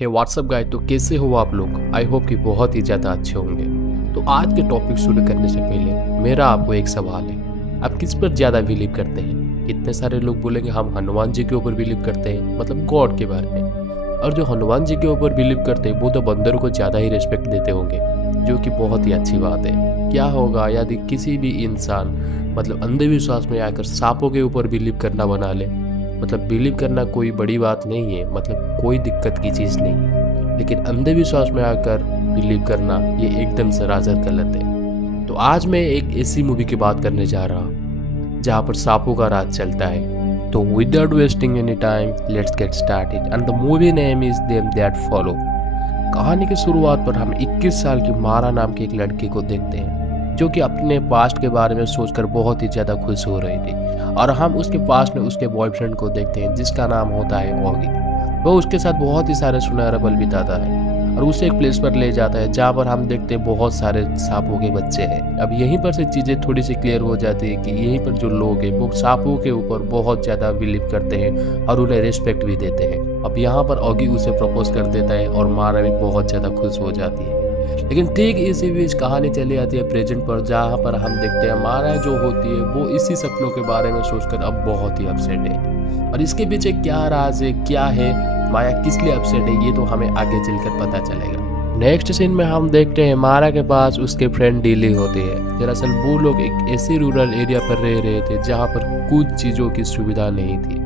हे WhatsApp guys, तो कैसे हो आप लोग। आई होप कि बहुत ही ज़्यादा अच्छे होंगे। तो आज के टॉपिक शुरू करने से पहले मेरा आपको एक सवाल है, आप किस पर ज़्यादा बिलीव करते हैं। कितने सारे लोग बोलेंगे हम हनुमान जी के ऊपर बिलीव करते हैं, मतलब गॉड के बारे में। और जो हनुमान जी के ऊपर बिलीव करते हैं वो तो बंदरों को ज़्यादा ही रिस्पेक्ट देते होंगे, जो कि बहुत ही अच्छी बात है। क्या होगा यदि किसी भी इंसान मतलब अंधविश्वास में आकर सांपों के ऊपर बिलीव करना बना ले। मतलब बिलीव करना कोई बड़ी बात नहीं है, मतलब कोई दिक्कत की चीज़ नहीं है, लेकिन अंधविश्वास में आकर बिलीव करना ये एकदम सरासर गलत है। तो आज मैं एक ऐसी मूवी की बात करने जा रहा हूँ जहाँ पर सांपों का राज चलता है। तो without wasting any time let's get started and the movie name is them that follow. कहानी की शुरुआत पर हम 21 साल की मारा नाम की एक लड़की को देखते हैं जो कि अपने पास्ट के बारे में सोचकर बहुत ही ज़्यादा खुश हो रही थी। और हम उसके पास्ट में उसके बॉयफ्रेंड को देखते हैं जिसका नाम होता है ऑगी। वो उसके साथ बहुत ही सारे सुनहरा पल बिताता है और उसे एक प्लेस पर ले जाता है जहाँ पर हम देखते हैं बहुत सारे सांपों के बच्चे हैं। अब यहीं पर से चीज़ें थोड़ी सी क्लियर हो जाती है कि यहीं पर जो लोग हैं वो सांपों के ऊपर बहुत ज़्यादा बिलीव करते हैं और उन्हें रिस्पेक्ट भी देते हैं। अब यहाँ पर ऑगी उसे प्रपोज कर देता है और मारा भी बहुत ज़्यादा खुश हो जाती है। लेकिन ठीक इसी बीच कहानी चली आती है प्रेजेंट पर, जहाँ पर हम देखते हैं मारा जो होती है वो इसी सपनों के बारे में सोचकर अब बहुत ही अपसेट है। और इसके पीछे क्या राज है, क्या है, माया किस लिए अपसेट है, ये तो हमें आगे चलकर पता चलेगा। नेक्स्ट सीन में हम देखते हैं मारा के पास उसके फ्रेंड डीली होती है। दरअसल वो लोग एक ऐसे रूरल एरिया पर रह रहे थे जहाँ पर कुछ चीज़ों की सुविधा नहीं थी,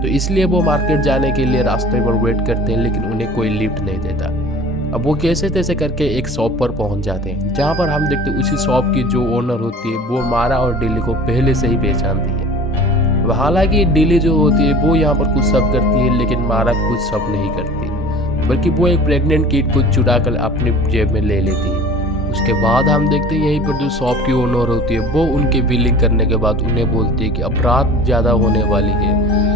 तो इसलिए वो मार्केट जाने के लिए रास्ते पर वेट करते हैं, लेकिन उन्हें कोई लिफ्ट नहीं देता। अब वो कैसे तैसे करके एक शॉप पर पहुंच जाते हैं जहाँ पर हम देखते हैं उसी शॉप की जो ओनर होती है वो मारा और डिली को पहले से ही पहचानती है। अब हालांकि डिली जो होती है वो यहाँ पर कुछ सब करती है, लेकिन मारा कुछ सब नहीं करती, बल्कि वो एक प्रेग्नेंट किड को चुरा कर अपनी जेब में ले लेती है। उसके बाद हम देखते हैं यहीं पर जो शॉप की ओनर होती है वो उनके बिलिंग करने के बाद उन्हें बोलती है कि अब रात ज़्यादा होने वाली है,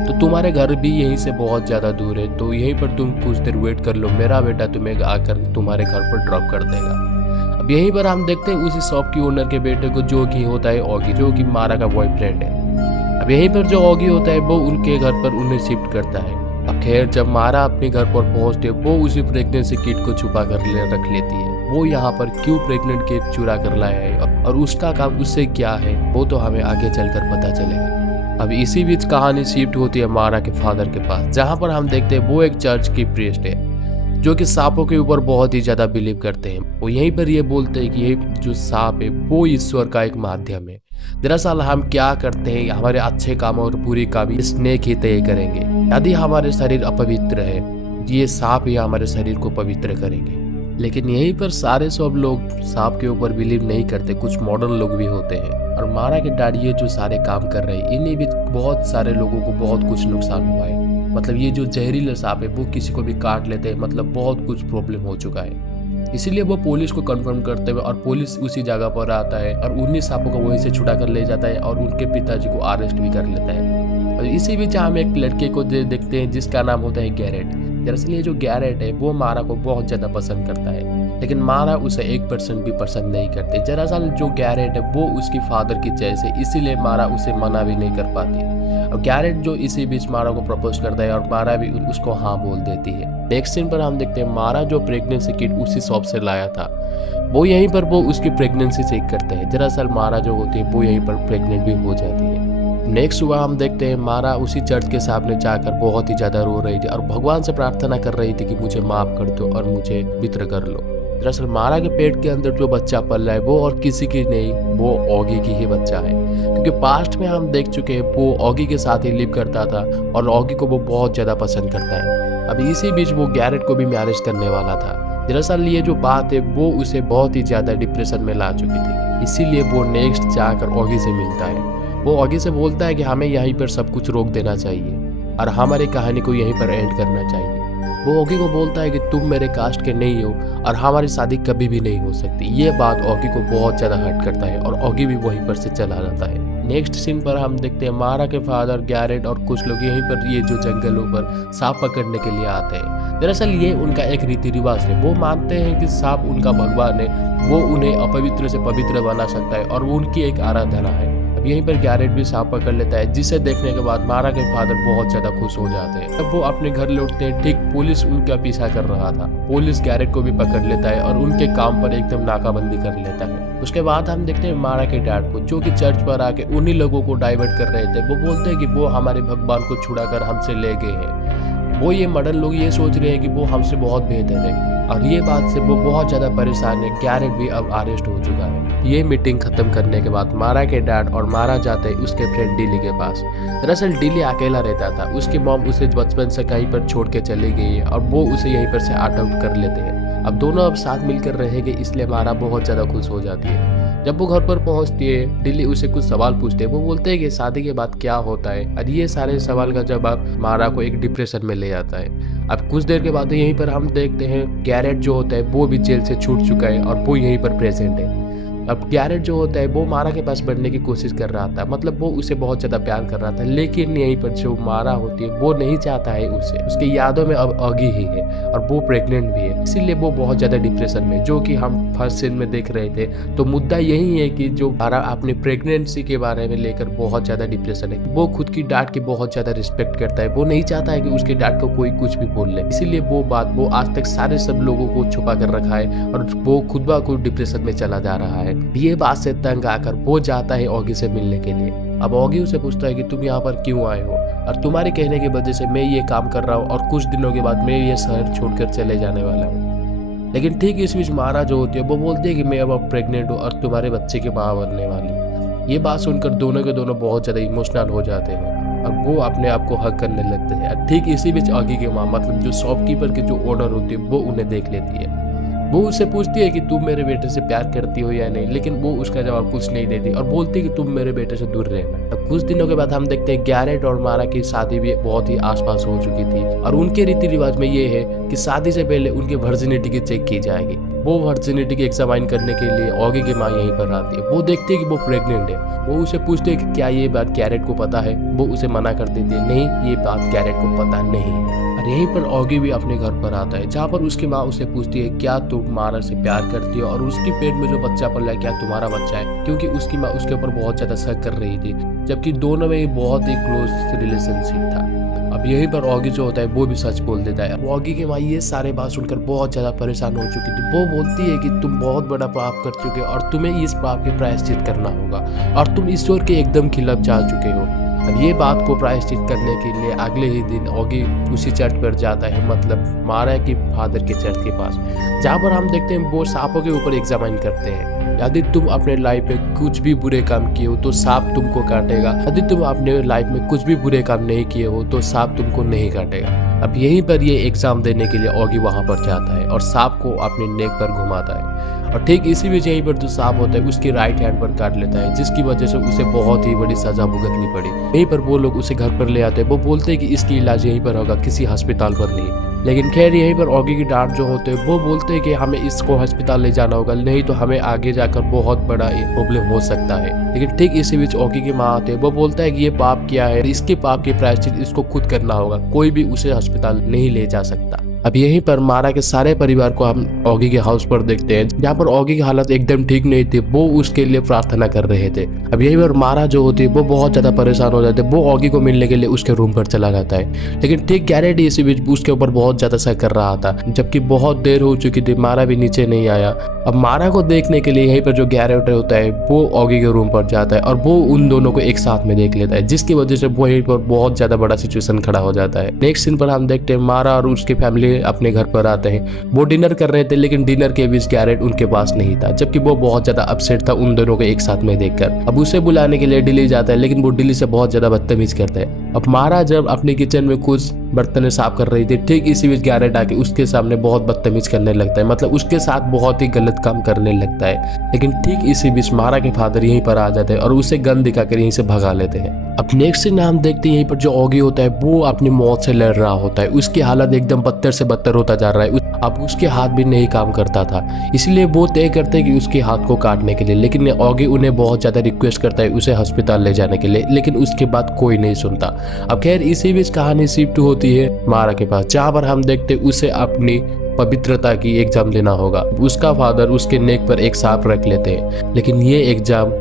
तो तुम्हारे घर भी यहीं से बहुत ज़्यादा दूर है, तो यहीं पर तुम कुछ देर वेट कर लो, मेरा बेटा तुम्हें आकर तुम्हारे घर पर ड्रॉप कर देगा। अब यहीं पर हम देखते हैं उसी शॉप की ओनर के बेटे को, जो कि होता है ऑगी, जो कि मारा का बॉयफ्रेंड है। अब यहीं पर जो ऑगी होता है वो उनके घर पर उन्हें शिफ्ट करता है। अब खैर जब मारा अपने घर पर पहुंचते वो उसी प्रेगनेंसी किड को छुपा कर रख लेती है। वो यहाँ पर क्यों प्रेग्नेंट किड चुरा कर लाया है और उसका काम उससे क्या है वो तो हमें आगे चलकर पता चलेगा। अब इसी बीच कहानी शिफ्ट होती है मारा के फादर के पास, जहाँ पर हम देखते हैं वो एक चर्च की प्रीस्ट है जो कि सांपों के ऊपर बहुत ही ज्यादा बिलीव करते हैं। वो यहीं पर ये बोलते हैं कि ये जो सांप है वो ईश्वर का एक माध्यम है। दरअसल हम क्या करते हैं, हमारे अच्छे काम और बुरे काम स्नेक ही तय करेंगे। यदि हमारे शरीर अपवित्र है, ये सांप ही हमारे शरीर को पवित्र करेंगे। लेकिन यहीं पर सारे सब लोग सांप के ऊपर बिलीव नहीं करते, कुछ मॉडर्न लोग भी होते हैं। और मारा के डैडी ये जो सारे काम कर रहे हैं इन्हीं भी बहुत सारे लोगों को बहुत कुछ नुकसान हुआ है। मतलब ये जो जहरीले सांप है वो किसी को भी काट लेते हैं, मतलब बहुत कुछ प्रॉब्लम हो चुका है। इसीलिए वो पुलिस को कंफर्म करते हुए और पुलिस उसी जगह पर आता है और उन्हीं सांपों को वहीं से छुड़ा कर ले जाता है और उनके पिताजी को अरेस्ट भी कर लेता है। और इसी बीच हम एक लड़के को देखते हैं जिसका नाम होता है गैरेट। दरअसल ये जो गैरेट है वो मारा को बहुत ज़्यादा पसंद करता है, लेकिन मारा उसे 1% भी पसंद नहीं करते। दरअसल जो गैरेट है वो उसकी फादर की जैसे, इसीलिए मारा उसे मना भी नहीं कर पाती। और गैरेट जो इसी बीच मारा को प्रपोज करता है और मारा भी उसको हाँ बोल देती है। नेक्स्ट सीन पर हम देखते हैं मारा जो प्रेगनेंसी किट उसी शॉप से लाया था वो यहीं पर वो उसकी प्रेगनेंसी चेक करते हैं। दरअसल मारा जो होती है वो यहीं पर प्रेग्नेंट भी हो जाती है। नेक्स्ट सुबह हम देखते हैं मारा उसी चर्च के सामने जाकर बहुत ही ज़्यादा रो रही थी और भगवान से प्रार्थना कर रही थी कि मुझे माफ़ कर दो और मुझे मित्र कर लो। दरअसल मारा के पेट के अंदर जो बच्चा पल रहा है वो और किसी की नहीं, वो ऑगी की ही बच्चा है, क्योंकि पास्ट में हम देख चुके हैं वो ऑगी के साथ ही लिव करता था और ऑगी को वो बहुत ज़्यादा पसंद करता है। अब इसी बीच वो गैरेट को भी मैरिज करने वाला था। दरअसल ये जो बात है वो उसे बहुत ही ज़्यादा डिप्रेशन में ला चुकी थी, इसीलिए वो नेक्स्ट जाकर ऑगी से मिलता है। वो ऑगी से बोलता है कि हमें यहीं पर सब कुछ रोक देना चाहिए और हमारी कहानी को यहीं पर एंड करना चाहिए। वो ऑगी को बोलता है कि तुम मेरे कास्ट के नहीं हो और हमारी शादी कभी भी नहीं हो सकती। ये बात ऑगी को बहुत ज़्यादा हर्ट करता है और ऑगी भी वहीं पर से चला जाता है। नेक्स्ट सीन पर हम देखते हैं मारा के फादर गैरेट और कुछ लोग यहीं पर ये जो जंगलों पर सांप पकड़ने के लिए आते हैं। दरअसल ये उनका एक रीति रिवाज है। वो मानते हैं कि सांप उनका भगवान है, वो उन्हें अपवित्र से पवित्र बना सकता है और वो उनकी एक आराधना है। अब यहीं पर गैरेट भी सांप पकड़ लेता है, जिसे देखने के बाद मारा के फादर बहुत ज्यादा खुश हो जाते हैं। जब वो अपने घर लौटते हैं, ठीक पुलिस उनका पीछा कर रहा था। पुलिस गैरेट को भी पकड़ लेता है और उनके काम पर एकदम नाकाबंदी कर लेता है। उसके बाद हम देखते हैं मारा के डैड को, जो कि चर्च पर आके उन्हीं लोगों को डाइवर्ट कर रहे थे। वो बोलते हैं कि वो हमारे भगवान को छुड़ाकर हमसे ले गए हैं। वो ये मॉडर्न लोग ये सोच रहे हैं कि वो हमसे बहुत बेहतर है, और ये बात से वो बहुत ज़्यादा परेशान है। गैरेट भी अब अरेस्ट हो चुका है। ये मीटिंग खत्म करने के बाद मारा के डैड और मारा जाते हैं उसके फ्रेंड डिली के पास। दरअसल डिली अकेला रहता था, उसकी मॉम उसे बचपन से कहीं पर छोड़ के चली गई है और वो उसे यहीं पर से अडॉप्ट कर लेते हैं। अब दोनों अब साथ मिलकर रहेंगे, इसलिए मारा बहुत ज़्यादा खुश हो जाती है। जब वो घर पर पहुंचती है, डिली उसे कुछ सवाल पूछते हैं। वो बोलते हैं कि शादी के बाद क्या होता है, और ये सारे सवाल का जवाब मारा को एक डिप्रेशन में ले जाता है। अब कुछ देर के बाद यहीं पर हम देखते हैं गैरेट जो होता है वो भी जेल से छूट चुका है और वो यहीं पर प्रेजेंट है। अब गैरेट जो होता है वो मारा के पास बढ़ने की कोशिश कर रहा था, मतलब वो उसे बहुत ज़्यादा प्यार कर रहा था, लेकिन यहीं पर जो मारा होती है वो नहीं चाहता है उसे। उसकी यादों में अब ऑगी ही है और वो प्रेग्नेंट भी है, इसीलिए वो बहुत ज़्यादा डिप्रेशन में, जो कि हम फर्स्ट सीन में देख रहे थे। तो मुद्दा यही है कि जो मारा अपनी प्रेगनेंसी के बारे में लेकर बहुत ज़्यादा डिप्रेशन है। वो खुद की डैड की बहुत ज़्यादा रिस्पेक्ट करता है, वो नहीं चाहता है कि उसके डैड को कोई कुछ भी बोल ले, इसीलिए वो बात वो आज तक सारे सब लोगों को छुपा कर रखा है और वो खुद ब खुद डिप्रेशन में चला जा रहा है। ये बात से तंग आकर वो जाता है ऑगी से मिलने के लिए। अब ऑगी उसे पूछता है कि तुम यहाँ पर क्यों आए हो, और तुम्हारे कहने की वजह से मैं ये काम कर रहा हूँ और कुछ दिनों के बाद मैं ये शहर छोड़कर चले जाने वाला हूँ। लेकिन ठीक इस बीच मारा जो होती है वो बोलती है कि मैं अब प्रेग्नेंट हूँ और तुम्हारे बच्चे की माँ बनने वाली हूँ। ये बात सुनकर दोनों के दोनों बहुत ज़्यादा इमोशनल हो जाते हैं और वो अपने आप को हक करने लगते हैं। ठीक इसी बीच ऑगी की माँ, मतलब जो शॉपकीपर की जो ओनर होती है, वो उन्हें देख लेती है। वो उससे पूछती है कि तुम मेरे बेटे से प्यार करती हो या नहीं, लेकिन वो उसका जवाब कुछ नहीं देती और बोलती है कि तुम मेरे बेटे से दूर रहना। अब कुछ दिनों के बाद हम देखते हैं गैरेट और मारा की शादी भी बहुत ही आसपास हो चुकी थी, और उनके रीति रिवाज में ये है कि शादी से पहले उनकी वर्जिनिटी की चेक की जाएगी। वो वर्जिनिटी की एग्जामाइन करने के लिए ऑगी की माँ यहीं पर आती है। वो देखती है कि वो प्रेग्नेंट है। वो उसे पूछते है कि क्या ये बात गैरेट को पता है। वो उसे मना कर देती है, नहीं ये बात गैरेट को पता नहीं है। और यहीं पर ऑगी भी अपने घर पर आता है, जहाँ पर उसकी माँ उसे पूछती है क्या तुम मारा से प्यार करती हो, और उसके पेट में जो बच्चा पल रहा है क्या तुम्हारा बच्चा है, क्योंकि उसकी माँ उसके ऊपर बहुत ज्यादा शक कर रही थी, जबकि दोनों में बहुत ही क्लोज रिलेशनशिप था। अब यहीं पर ऑगी जो होता है वो भी सच बोल देता है। ऑगी की माँ ये सारे बात सुनकर बहुत ज्यादा परेशान हो चुकी थी। वो बोलती है कि तुम बहुत बड़ा पाप कर चुके हो और तुम्हें इस पाप के प्रायश्चित करना होगा, और तुम ईश्वर के एकदम खिलाफ जा चुके हो। अब ये बात को प्रायश्चित करने के लिए अगले ही दिन ऑगी उसी चर्च पर जाता है, मतलब मारा की फादर के चर्च के पास, जहाँ पर हम देखते हैं वो सांपों के ऊपर एग्जामाइन करते हैं। यदि तुम अपने लाइफ में कुछ भी बुरे काम किए हो तो सांप तुमको काटेगा, यदि तुम अपने लाइफ में कुछ भी बुरे काम नहीं किए हो तो सांप तुमको नहीं काटेगा। अब यहीं पर ये एग्जाम देने के लिए ऑगी वहां पर जाता है और सांप को अपने नेक पर घुमाता है, और ठीक इसी बीच यहीं पर जो सांप होता है उसकी राइट हैंड पर काट लेता है, जिसकी वजह से उसे बहुत ही बड़ी सजा भुगतनी पड़ी। यहीं पर वो लोग उसे घर पर ले आते हैं। वो बोलते हैं कि इसकी इलाज यहीं पर होगा, किसी अस्पताल पर नहीं। लेकिन खैर यहीं पर ऑगी की डांट जो होते हैं वो बोलते हैं कि हमें इसको अस्पताल ले जाना होगा, नहीं तो हमें आगे जाकर बहुत बड़ा प्रॉब्लम हो सकता है। लेकिन ठीक इसी बीच ऑगी की माँ आते हैं। वो बोलता है कि ये पाप किया है, इसके पाप के प्रायश्चित इसको खुद करना होगा, कोई भी उसे अस्पताल नहीं ले जा सकता। अब यहीं पर मारा के सारे परिवार को हम ऑगी के हाउस पर देखते हैं, जहाँ पर ऑगी की हालत एकदम ठीक नहीं थी। वो उसके लिए प्रार्थना कर रहे थे। अब यहीं पर मारा जो होती है वो बहुत ज्यादा परेशान हो जाते हैं। वो ऑगी को मिलने के लिए उसके रूम पर चला जाता है, लेकिन ठीक गैरेट इसी बीच उसके ऊपर बहुत ज्यादा शक कर रहा था, जबकि बहुत देर हो चुकी थी, मारा भी नीचे नहीं आया। अब मारा को देखने के लिए यहीं पर जो गैरेट होता है वो ऑगी के रूम पर जाता है और वो उन दोनों को एक साथ में देख लेता है, जिसकी वजह से वो यहीं पर बहुत ज्यादा बड़ा सिचुएशन खड़ा हो जाता है। नेक्स्ट सीन पर हम देखते हैं मारा और उसकी फैमिली अपने घर पर आते हैं। वो डिनर कर रहे थे, लेकिन डिनर के बीच गैरेट उनके पास नहीं था, जबकि वो बहुत ज्यादा अपसेट था उन दोनों को एक साथ में देखकर। अब उसे बुलाने के लिए डिली जाता है, लेकिन वो डिली से बहुत ज्यादा बदतमीज करता है। अब मारा जब अपने किचन में कुछ बर्तन साफ कर रही थी, ठीक इसी बीच गैरेट आके उसके सामने बहुत बदतमीज करने लगता है, मतलब उसके साथ बहुत ही गलत काम करने लगता है। लेकिन ठीक इसी बीच मारा के फादर यहीं पर आ जाते हैं और उसे गन दिखाकर यहीं से भगा लेते हैं। अब नेक्स्ट सीन हम देखते हैं यहीं पर जो ऑगी होता है वो अपनी मौत से लड़ रहा होता है। उसकी हालत एकदम बदतर से बदतर होता जा रहा है। अब उसके हाथ भी नहीं काम करता था, इसलिए वो तय करते हैं कि उसके हाथ को काटने के लिए। लेकिन ऑगी उन्हें बहुत ज्यादा रिक्वेस्ट करता है उसे अस्पताल ले जाने के लिए, लेकिन उसके बाद कोई नहीं सुनता। अब खैर इसी बीच कहानी शिफ्ट होती है मारा के पास, जहाँ पर हम देखते उसे अपनी पवित्रता की एग्जाम देना होगा। उसका फादर उसके नेक पर एक सांप रख लेते हैं, लेकिन ये एग्जाम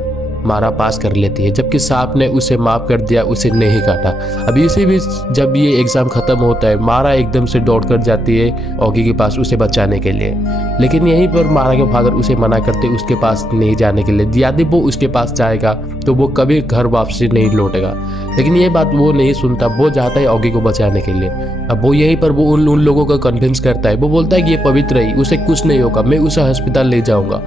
मारा पास कर लेती है, जबकि सांप ने उसे माफ़ कर दिया, उसे नहीं काटा। अब इसी बीच जब ये एग्ज़ाम ख़त्म होता है, मारा एकदम से दौड़ कर जाती है ऑगी के पास उसे बचाने के लिए, लेकिन यहीं पर मारा के फादर उसे मना करते उसके पास नहीं जाने के लिए। यदि वो उसके पास जाएगा तो वो कभी घर वापसी नहीं लौटेगा, लेकिन ये बात वो नहीं सुनता। वो जाता है ऑगी को बचाने के लिए। अब वो यहीं पर वो उन लोगों को कन्विंस करता है। वो बोलता है कि ये पवित्र है, उसे कुछ नहीं होगा, मैं उसे अस्पताल ले जाऊंगा।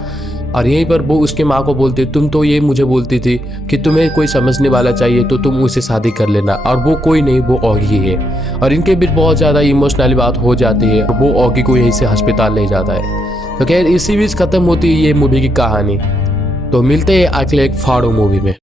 और यहीं पर वो उसके माँ को बोलती है, तुम तो ये मुझे बोलती थी कि तुम्हें कोई समझने वाला चाहिए तो तुम उसे शादी कर लेना, और वो कोई नहीं, वो ऑगी है। और इनके बीच बहुत ज़्यादा इमोशनल बात हो जाती है। वो ऑगी को यहीं से अस्पताल ले जाता है। तो खैर इसी बीच ख़त्म होती है ये मूवी की कहानी। तो मिलते हैं अगले एक फाड़ो मूवी में।